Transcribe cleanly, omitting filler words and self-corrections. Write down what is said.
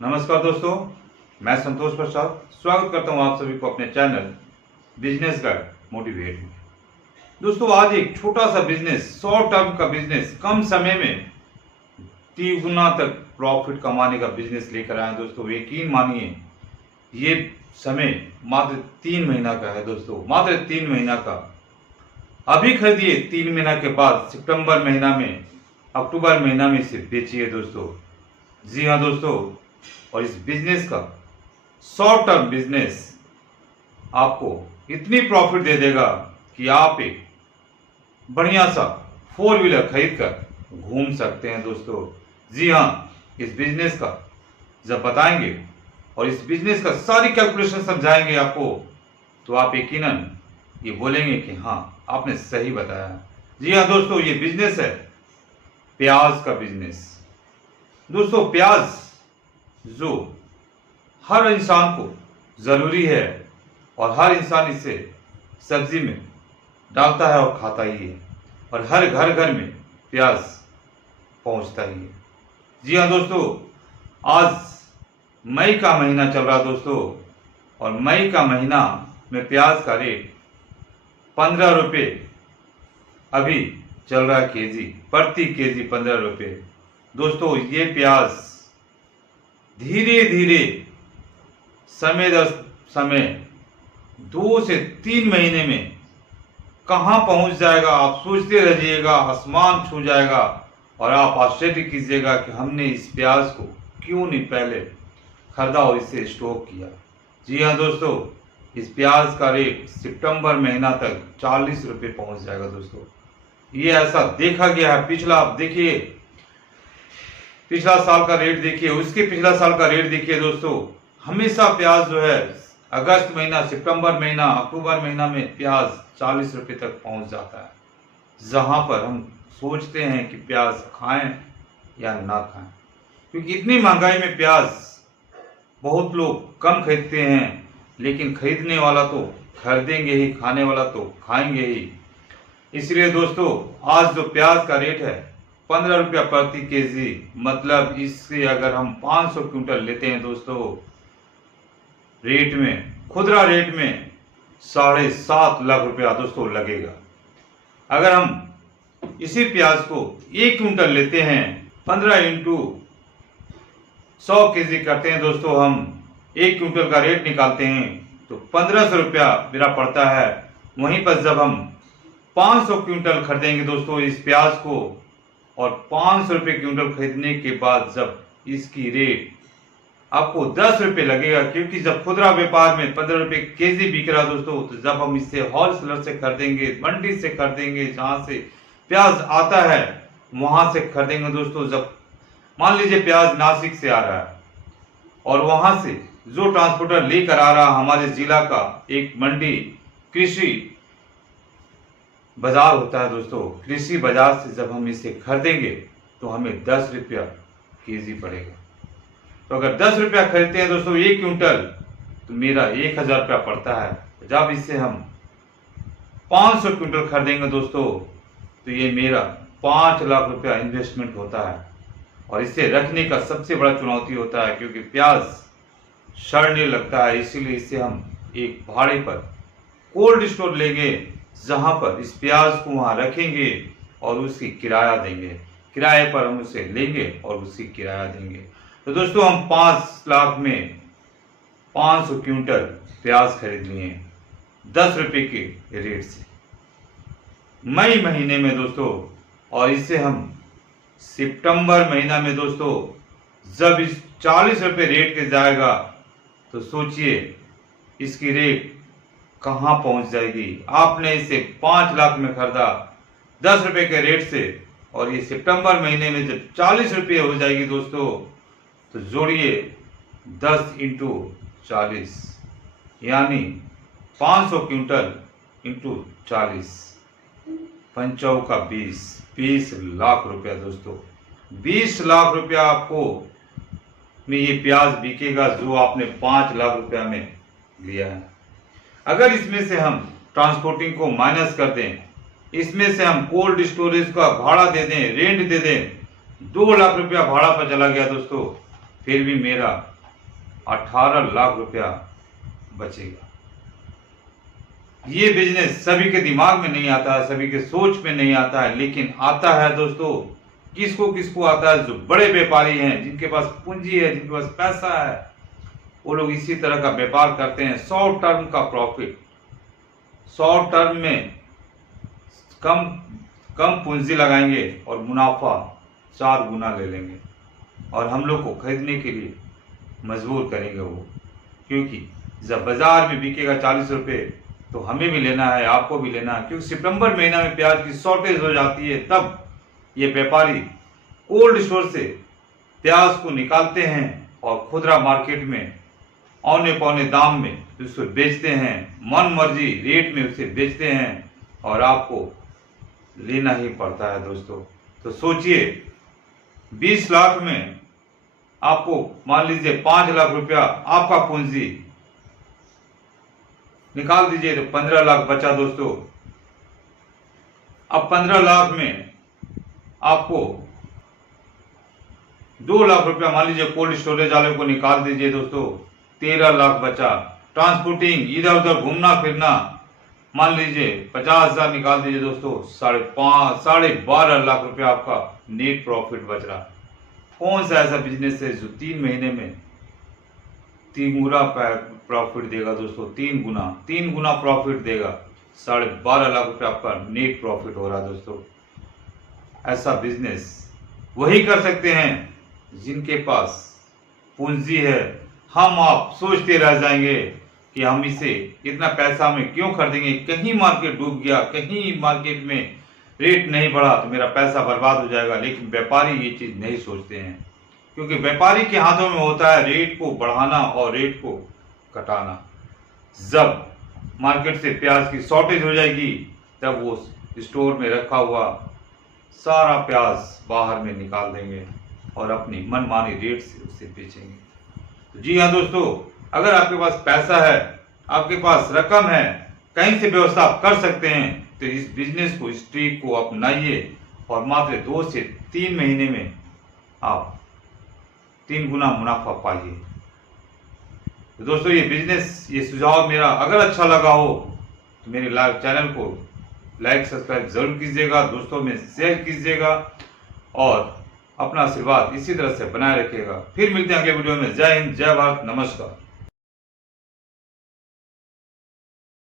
नमस्कार दोस्तों, मैं संतोष प्रसाद स्वागत करता हूं आप सभी को अपने चैनल बिजनेस गाइड मोटिवेट में। दोस्तों, आज एक छोटा सा बिजनेस, शॉर्ट टर्म का बिजनेस, कम समय में 3 गुना तक प्रॉफिट कमाने का बिजनेस लेकर आए हैं। दोस्तों, यकीन मानिए, ये समय मात्र 3 महीना का है। दोस्तों, मात्र 3 महीना का। अभी खरीदिए, 3 महीना के बाद सितंबर महीना में, अक्टूबर महीना में इसे बेचिए दोस्तों। जी हाँ दोस्तों, और इस बिजनेस का शॉर्ट टर्म बिजनेस आपको इतनी प्रॉफिट दे देगा कि आप एक बढ़िया सा 4 व्हीलर खरीद कर घूम सकते हैं दोस्तों। जी हाँ, इस बिजनेस का जब बताएंगे और इस बिजनेस का सारी कैलकुलेशन समझाएंगे आपको, तो आप यकीनन ये बोलेंगे कि हाँ, आपने सही बताया। जी हाँ दोस्तों, ये बिजनेस है प्याज का बिजनेस। दोस्तों, प्याज जो हर इंसान को जरूरी है और हर इंसान इसे सब्जी में डालता है और खाता ही है, और हर घर घर में प्याज पहुंचता ही है। जी हाँ दोस्तों, आज मई का महीना चल रहा दोस्तों, और मई का महीना में प्याज का रेट 15 रुपये अभी चल रहा है केजी, प्रति केजी 15 रुपये। दोस्तों, ये प्याज धीरे धीरे समय दर समय 2 से 3 महीने में कहां पहुंच जाएगा, आप सोचते रहिएगा, आसमान छू जाएगा और आप आश्चर्य कीजिएगा कि हमने इस प्याज को क्यों नहीं पहले खरीदा और इसे स्टॉक किया। जी हाँ दोस्तों, इस प्याज का रेट सितंबर महीना तक 40 रुपये पहुंच जाएगा दोस्तों। ये ऐसा देखा गया है। पिछला आप देखिए, पिछला साल का रेट देखिए, उसके पिछला साल का रेट देखिए दोस्तों। हमेशा प्याज जो है अगस्त महीना, सितंबर महीना, अक्टूबर महीना में प्याज 40 रुपये तक पहुंच जाता है। जहां पर हम सोचते हैं कि प्याज खाएं या ना खाएं, क्योंकि इतनी महंगाई में प्याज बहुत लोग कम खरीदते हैं, लेकिन खरीदने वाला तो खरीदेंगे ही, खाने वाला तो खाएंगे ही। इसलिए दोस्तों, आज जो प्याज का रेट है 15 रुपया प्रति केजी, मतलब इससे अगर हम 500 क्विंटल लेते हैं दोस्तों, रेट में, खुदरा रेट में 7.5 लाख रुपया दोस्तों लगेगा। अगर हम इसी प्याज को 1 क्विंटल लेते हैं, 15 इंटू 100 केजी करते हैं दोस्तों, हम 1 क्विंटल का रेट निकालते हैं तो 1500 रुपया मेरा पड़ता है। वहीं पर जब हम 500 क्विंटल खरीदेंगे दोस्तों इस प्याज को, और 500 रुपये क्विंटल खरीदने के बाद जब इसकी रेट आपको 10 रुपये लगेगा, क्योंकि जब खुदरा व्यापार में 15 रुपये केजी बिक रहा दोस्तों, तो जब हम इससे होलसेलर से खरीदेंगे, मंडी से खरीदेंगे, जहां से प्याज आता है वहां से खरीदेंगे दोस्तों। जब मान लीजिए प्याज नासिक से आ रहा है और वहां से जो ट्रांसपोर्टर लेकर आ रहा हमारे जिला का एक मंडी, कृषि बाजार होता है दोस्तों, कृषि बाजार से जब हम इसे खरीदेंगे तो हमें 10 रुपया केजी पड़ेगा। तो अगर 10 रुपया खरीदते हैं दोस्तों 1 क्विंटल, तो मेरा 1000 रुपया पड़ता है। जब इसे हम 500 क्विंटल खरीदेंगे दोस्तों, तो ये मेरा 5 लाख रुपया इन्वेस्टमेंट होता है। और इसे रखने का सबसे बड़ा चुनौती होता है, क्योंकि प्याज सड़ने लगता है। इसीलिए इसे हम एक भाड़े पर कोल्ड स्टोर लेंगे, जहां पर इस प्याज को वहां रखेंगे और उसकी किराया देंगे। किराए पर हम उसे लेंगे और उसकी किराया देंगे। तो दोस्तों, हम 5 लाख में 500 क्विंटल प्याज खरीद लिए 10 रुपये के रेट से मई महीने में दोस्तों। और इसे हम सितंबर महीना में दोस्तों जब इस 40 रुपये रेट के जाएगा, तो सोचिए इसकी रेट कहां पहुंच जाएगी। आपने इसे 5 लाख में खरीदा 10 रुपये के रेट से, और ये सितंबर महीने में जब 40 रुपये हो जाएगी दोस्तों, तो जोड़िए 10 इंटू 40, यानी 500 क्विंटल इंटू 40, 5 का 20 लाख रुपया दोस्तों। 20 लाख रुपया आपको में ये प्याज बिकेगा जो आपने 5 लाख रुपया में लिया है। अगर इसमें से हम ट्रांसपोर्टिंग को माइनस कर दें, इसमें से हम कोल्ड स्टोरेज का भाड़ा दे दें, रेंट दे दें, 2 लाख रुपया भाड़ा पर चला गया दोस्तों। फिर भी मेरा 18 लाख रुपया बचेगा। ये बिजनेस सभी के दिमाग में नहीं आता है, सभी के सोच में नहीं आता है, लेकिन आता है दोस्तों किसको किसको आता है। जो बड़े व्यापारी हैं, जिनके पास पूंजी है, जिनके पास पैसा है, वो लोग इसी तरह का व्यापार करते हैं। शॉर्ट टर्म का प्रॉफिट, शॉर्ट टर्म में कम पूंजी लगाएंगे और मुनाफा 4 गुना ले लेंगे और हम लोग को खरीदने के लिए मजबूर करेंगे वो, क्योंकि जब बाजार में बिकेगा 40 रुपये तो हमें भी लेना है, आपको भी लेना है। क्योंकि सितंबर महीना में प्याज की शॉर्टेज हो जाती है, तब ये व्यापारी कोल्ड स्टोर से प्याज को निकालते हैं और खुदरा मार्केट में औने पौने दाम में उसको बेचते हैं, मन मर्जी रेट में उसे बेचते हैं और आपको लेना ही पड़ता है दोस्तों। तो सोचिए 20 लाख में आपको मान लीजिए 5 लाख रुपया आपका पूंजी निकाल दीजिए तो 15 लाख बचा दोस्तों। अब 15 लाख में आपको 2 लाख रुपया मान लीजिए कोल्ड स्टोरेज वाले को निकाल दीजिए दोस्तों, 13 लाख बचा। ट्रांसपोर्टिंग, इधर उधर घूमना फिरना, मान लीजिए 50,000 निकाल दीजिए दोस्तों, 12.5 लाख रुपया आपका नेट प्रॉफिट बच रहा। कौन सा ऐसा बिजनेस है जो 3 महीने में 3 गुना प्रॉफिट देगा दोस्तों? 3 गुना प्रॉफिट देगा। 12.5 लाख रुपया आपका नेट प्रॉफिट हो रहा है दोस्तों। ऐसा बिजनेस वही कर सकते हैं जिनके पास पूंजी है। हम आप सोचते रह जाएंगे कि हम इसे इतना पैसा में क्यों खरीदेंगे, कहीं मार्केट डूब गया, कहीं मार्केट में रेट नहीं बढ़ा तो मेरा पैसा बर्बाद हो जाएगा। लेकिन व्यापारी ये चीज नहीं सोचते हैं, क्योंकि व्यापारी के हाथों में होता है रेट को बढ़ाना और रेट को घटाना। जब मार्केट से प्याज की शॉर्टेज हो जाएगी तब वो स्टोर में रखा हुआ सारा प्याज बाहर में निकाल देंगे और अपनी मनमानी रेट से उसे बेचेंगे। तो जी हाँ दोस्तों, अगर आपके पास पैसा है, आपके पास रकम है, कहीं से व्यवस्था आप कर सकते हैं तो इस बिजनेस को, इस ट्रिक को अपनाइए और मात्र 2 से 3 महीने में आप 3 गुना मुनाफा पाइए। तो दोस्तों ये बिजनेस, ये सुझाव मेरा अगर अच्छा लगा हो तो मेरे चैनल को लाइक सब्सक्राइब जरूर कीजिएगा, दोस्तों में शेयर कीजिएगा और अपना आशीर्वाद इसी तरह से बनाए रखिएगा। फिर मिलते हैं अगले वीडियो में। जय हिंद, जय भारत, नमस्कार।